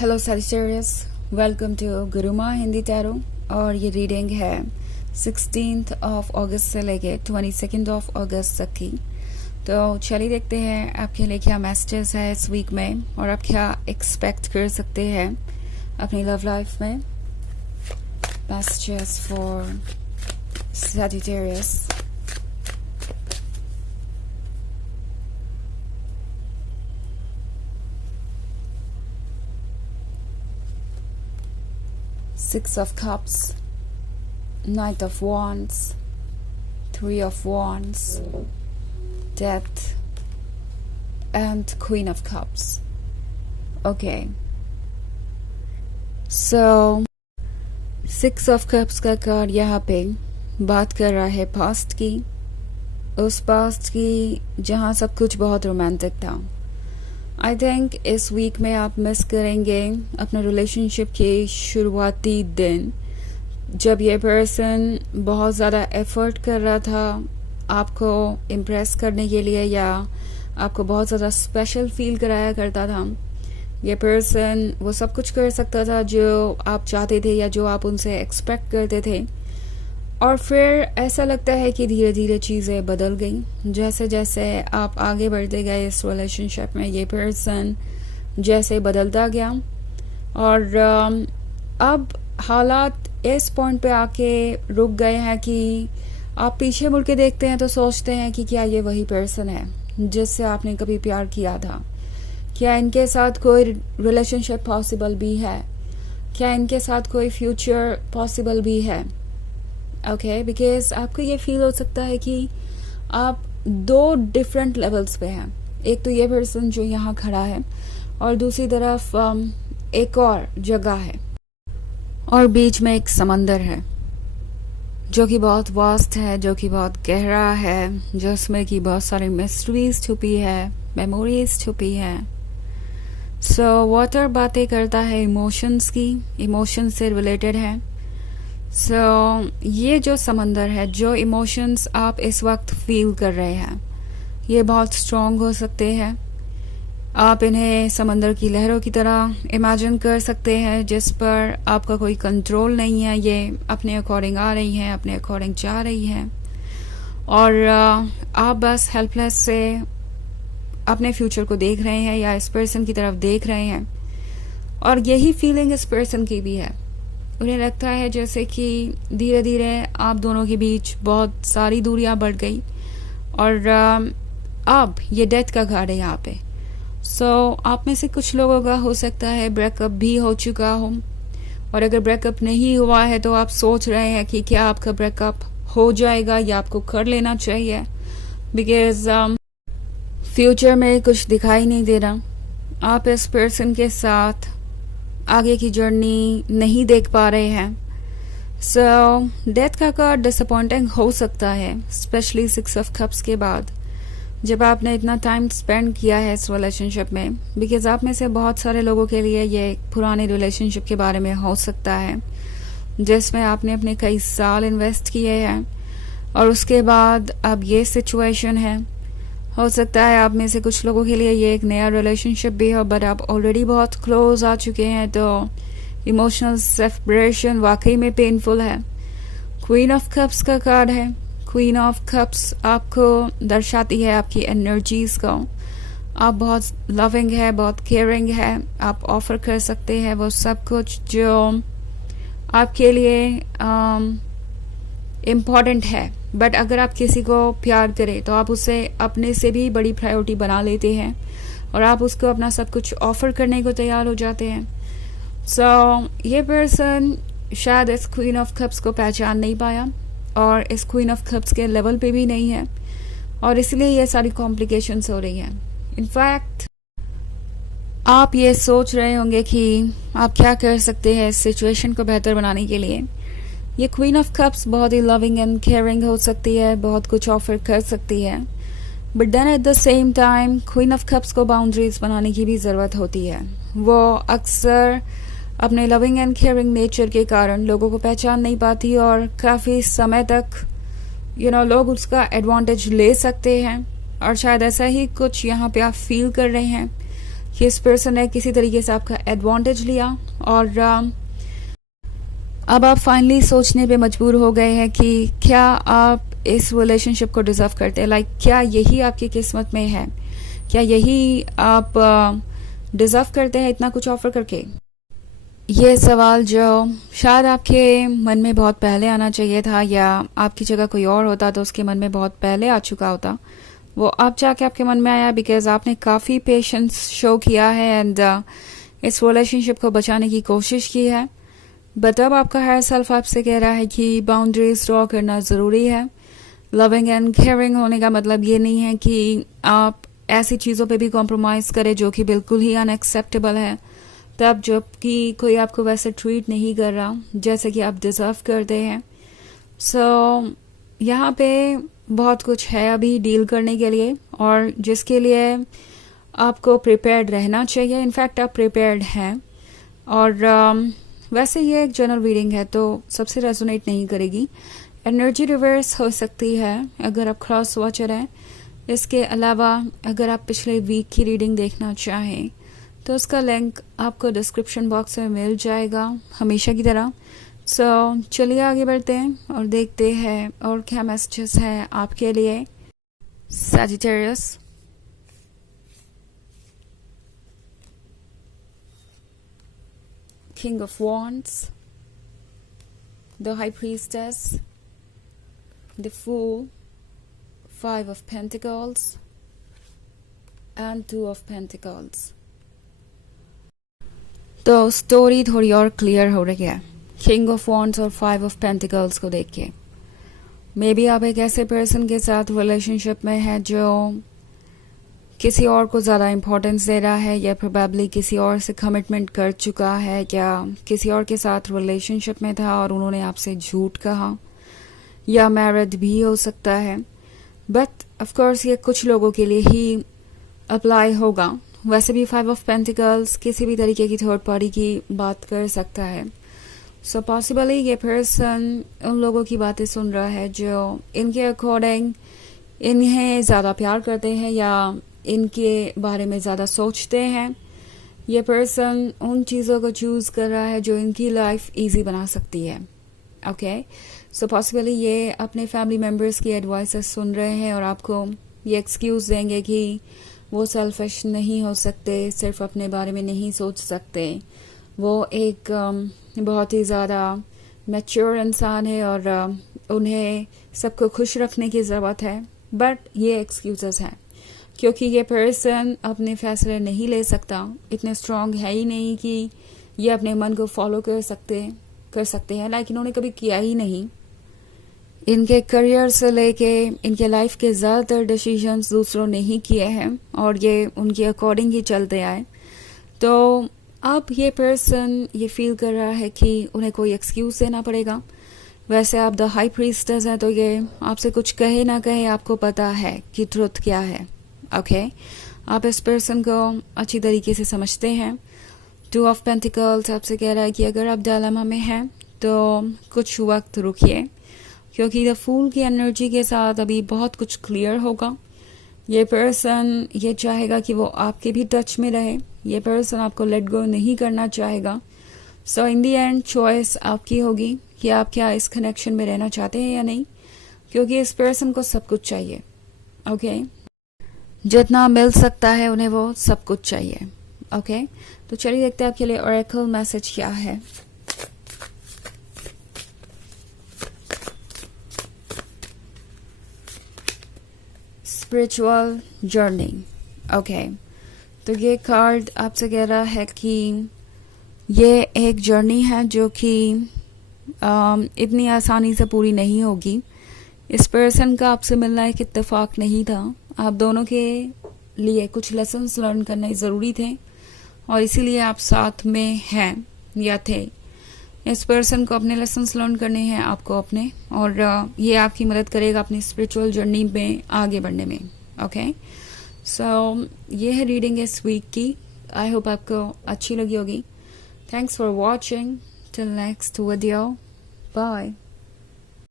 Hello Sagittarius, welcome to Guruma Hindi tarot. और ये reading है 16th ऑफ अगस्त से लेके 22nd ऑफ अगस्त तक की। तो चलिए देखते हैं आपके लिए क्या मैसेजेस है इस वीक में और आप क्या एक्सपेक्ट कर सकते हैं अपनी लव लाइफ में। Messages for Sagittarius। Six of Cups, Knight of Wands, Three of Wands, Death, and Queen of Cups. Okay. So, Six of Cups का कार्ड यहाँ पे बात कर रहा है पास्ट की, उस पास्ट की जहाँ सब कुछ बहुत रोमांटिक था। आई थिंक इस वीक में आप मिस करेंगे अपने रिलेशनशिप के शुरुआती दिन, जब ये पर्सन बहुत ज़्यादा एफर्ट कर रहा था आपको इम्प्रेस करने के लिए या आपको बहुत ज़्यादा स्पेशल फील कराया करता था। ये पर्सन वो सब कुछ कर सकता था जो आप चाहते थे या जो आप उनसे एक्सपेक्ट करते थे, और फिर ऐसा लगता है कि धीरे धीरे चीज़ें बदल गई। जैसे जैसे आप आगे बढ़ते गए इस रिलेशनशिप में, ये पर्सन जैसे बदलता गया और अब हालात इस पॉइंट पे आके रुक गए हैं कि आप पीछे मुड़ के देखते हैं तो सोचते हैं कि क्या ये वही पर्सन है जिससे आपने कभी प्यार किया था। क्या इनके साथ कोई रिलेशनशिप पॉसिबल भी है, क्या इनके साथ कोई फ्यूचर पॉसिबल भी है। ओके, बिकॉज आपको ये फील हो सकता है कि आप दो डिफरेंट लेवल्स पे हैं। एक तो ये पर्सन जो यहाँ खड़ा है और दूसरी तरफ एक और जगह है और बीच में एक समंदर है जो कि बहुत वास्ट है, जो कि बहुत गहरा है, जिसमें कि बहुत सारी मिस्ट्रीज छुपी है, मेमोरीज छुपी है। सो वाटर बातें करता है इमोशंस की, इमोशन से रिलेटेड है। ये जो समंदर है, जो इमोशंस आप इस वक्त फील कर रहे हैं, ये बहुत स्ट्रॉन्ग हो सकते हैं। आप इन्हें समंदर की लहरों की तरह इमेजिन कर सकते हैं जिस पर आपका कोई कंट्रोल नहीं है। ये अपने अकॉर्डिंग आ रही हैं, अपने अकॉर्डिंग जा रही हैं और आप बस हेल्पलेस से अपने फ्यूचर को देख रहे हैं या इस पर्सन की तरफ देख रहे हैं। और यही फीलिंग इस पर्सन की भी है। उन्हें लगता है जैसे कि धीरे धीरे आप दोनों के बीच बहुत सारी दूरियां बढ़ गई और अब ये डेथ का कार्ड है यहाँ पे। आप में से कुछ लोगों का हो सकता है ब्रेकअप भी हो चुका हो, और अगर ब्रेकअप नहीं हुआ है तो आप सोच रहे हैं कि क्या आपका ब्रेकअप हो जाएगा या आपको कर लेना चाहिए, बिकॉज फ्यूचर में कुछ दिखाई नहीं दे रहा। आप इस पर्सन के साथ आगे की जर्नी नहीं देख पा रहे हैं। डेथ का कार्ड डिसअपॉइंटिंग हो सकता है, स्पेशली सिक्स ऑफ कप्स के बाद, जब आपने इतना टाइम स्पेंड किया है इस रिलेशनशिप में। बिकॉज आप में से बहुत सारे लोगों के लिए ये पुराने रिलेशनशिप के बारे में हो सकता है जिसमें आपने अपने कई साल इन्वेस्ट किए हैं और उसके बाद अब ये सिचुएशन है। हो सकता है आप में से कुछ लोगों के लिए ये एक नया रिलेशनशिप भी हो, बट आप ऑलरेडी बहुत क्लोज आ चुके हैं, तो इमोशनल सेपरेशन वाकई में पेनफुल है। क्वीन ऑफ कप्स का कार्ड है। क्वीन ऑफ कप्स आपको दर्शाती है आपकी एनर्जीज को। आप बहुत लविंग है, बहुत केयरिंग है, आप ऑफर कर सकते हैं वो सब कुछ जो आपके लिए इम्पॉर्टेंट है। बट अगर आप किसी को प्यार करें तो आप उसे अपने से भी बड़ी प्रायोरिटी बना लेते हैं और आप उसको अपना सब कुछ ऑफर करने को तैयार हो जाते हैं। ये पर्सन शायद इस क्वीन ऑफ कप्स को पहचान नहीं पाया और इस क्वीन ऑफ कप्स के लेवल पे भी नहीं है, और इसलिए ये सारी कॉम्प्लिकेशंस हो रही हैं। इनफैक्ट आप ये सोच रहे होंगे कि आप क्या कर सकते हैं इस सिचुएशन को बेहतर बनाने के लिए। ये क्वीन ऑफ कप्स बहुत ही लविंग एंड केयरिंग हो सकती है, बहुत कुछ ऑफर कर सकती है, but then at the same time queen of cups को बाउंड्रीज बनाने की भी ज़रूरत होती है। वो अक्सर अपने लविंग एंड केयरिंग नेचर के कारण लोगों को पहचान नहीं पाती और काफ़ी समय तक लोग उसका एडवांटेज ले सकते हैं, और शायद ऐसा ही कुछ यहाँ पे आप फील कर रहे हैं कि इस पर्सन ने किसी तरीके से आपका एडवांटेज लिया और अब आप फाइनली सोचने पे मजबूर हो गए हैं कि क्या आप इस रिलेशनशिप को डिजर्व करते हैं। लाइक क्या यही आपकी किस्मत में है, क्या यही आप डिजर्व करते हैं इतना कुछ ऑफर करके। ये सवाल जो शायद आपके मन में बहुत पहले आना चाहिए था, या आपकी जगह कोई और होता तो उसके मन में बहुत पहले आ चुका होता, वो अब जाके आपके मन में आया बिकॉज आपने काफ़ी पेशेंस शो किया है एंड इस रिलेशनशिप को बचाने की कोशिश की है। बट अब आपका हायर सेल्फ आपसे कह रहा है कि बाउंड्रीज ड्रॉ करना ज़रूरी है। लविंग एंड केयरिंग होने का मतलब ये नहीं है कि आप ऐसी चीज़ों पे भी कॉम्प्रोमाइज़ करें जो कि बिल्कुल ही अनएक्सेप्टेबल है, तब जबकि कोई आपको वैसे ट्रीट नहीं कर रहा जैसे कि आप डिज़र्व करते हैं। सो यहाँ पे बहुत कुछ है अभी डील करने के लिए, और जिसके लिए आपको प्रिपेयर्ड रहना चाहिए। इनफैक्ट आप प्रिपेयर्ड हैं। और वैसे ये एक जनरल रीडिंग है तो सबसे रेजोनेट नहीं करेगी। एनर्जी रिवर्स हो सकती है अगर आप क्रॉस वॉचर हैं। इसके अलावा अगर आप पिछले वीक की रीडिंग देखना चाहें तो उसका लिंक आपको डिस्क्रिप्शन बॉक्स में मिल जाएगा हमेशा की तरह। सो चलिए आगे बढ़ते हैं और देखते हैं और क्या मैसेजेस हैं आपके लिए। Sagittarius, King of Wands, the High Priestess, the Fool, Five of Pentacles, and Two of Pentacles. तो स्टोरी थोड़ी और क्लियर हो रही है किंग ऑफ वॉन्ड्स और फाइव ऑफ पेंटिकल्स को देख के। मे बी आप एक ऐसे पर्सन के साथ रिलेशनशिप में है जो किसी और को ज़्यादा इम्पोर्टेंस दे रहा है, या प्रोबेबली किसी और से कमिटमेंट कर चुका है, या किसी और के साथ रिलेशनशिप में था और उन्होंने आपसे झूठ कहा, या मैरिड भी हो सकता है। बट ऑफ कोर्स ये कुछ लोगों के लिए ही अप्लाई होगा। वैसे भी फाइव ऑफ पेंटिकल्स किसी भी तरीके की थर्ड पार्टी की बात कर सकता है। सो पॉसिबली ये पर्सन उन लोगों की बातें सुन रहा है जो इनके अकॉर्डिंग इन्हें ज़्यादा प्यार करते हैं या इनके बारे में ज़्यादा सोचते हैं। ये पर्सन उन चीज़ों को चूज़ कर रहा है जो इनकी लाइफ इजी बना सकती है। ओके, सो पॉसिबली ये अपने फैमिली मेम्बर्स की एडवाइसेस सुन रहे हैं और आपको ये एक्सक्यूज़ देंगे कि वो सेल्फिश नहीं हो सकते, सिर्फ अपने बारे में नहीं सोच सकते, वो एक बहुत ही ज़्यादा मैच्योर इंसान है और उन्हें सबको खुश रखने की ज़रूरत है। बट ये एक्सक्यूजेस हैं क्योंकि ये पर्सन अपने फैसले नहीं ले सकता, इतने स्ट्रांग है ही नहीं कि ये अपने मन को फॉलो कर सकते हैं। लाइक इन्होंने कभी किया ही नहीं। इनके करियर से लेके इनके लाइफ के ज़्यादातर डिसीजंस दूसरों ने ही किए हैं और ये उनके अकॉर्डिंग ही चलते आए। तो अब ये पर्सन ये फील कर रहा है कि उन्हें कोई एक्सक्यूज देना पड़ेगा। वैसे आप द हाई प्रीस्टेस हैं तो ये आपसे कुछ कहे ना कहे आपको पता है कि ट्रुथ क्या है। ओके, आप इस पर्सन को अच्छी तरीके से समझते हैं। टू ऑफ पेंटिकल्स आपसे कह रहा है कि अगर आप डायलेमा में हैं तो कुछ वक्त रुकिए, क्योंकि द फूल की एनर्जी के साथ अभी बहुत कुछ क्लियर होगा। ये पर्सन ये चाहेगा कि वो आपके भी टच में रहे। ये पर्सन आपको लेट गो नहीं करना चाहेगा। सो इन दी एंड चॉइस आपकी होगी कि आप क्या इस कनेक्शन में रहना चाहते हैं या नहीं, क्योंकि इस पर्सन को सब कुछ चाहिए। ओके, जितना मिल सकता है उन्हें वो सब कुछ चाहिए। ओके, तो चलिए देखते हैं आपके लिए ओरेकल मैसेज क्या है। Spiritual journey. ओके, तो ये कार्ड आपसे कह रहा है कि ये एक जर्नी है जो कि इतनी आसानी से पूरी नहीं होगी। इस पर्सन का आपसे मिलना एक इत्तेफाक नहीं था। आप दोनों के लिए कुछ लेसन्स लर्न करने ज़रूरी थे और इसीलिए आप साथ में हैं या थे। इस पर्सन को अपने लेसन्स लर्न करने हैं, आपको अपने, और ये आपकी मदद करेगा अपनी स्पिरिचुअल जर्नी में आगे बढ़ने में। ओके, सो ये है रीडिंग इस वीक की। आई होप आपको अच्छी लगी होगी। Thanks for watching. Till next video, bye.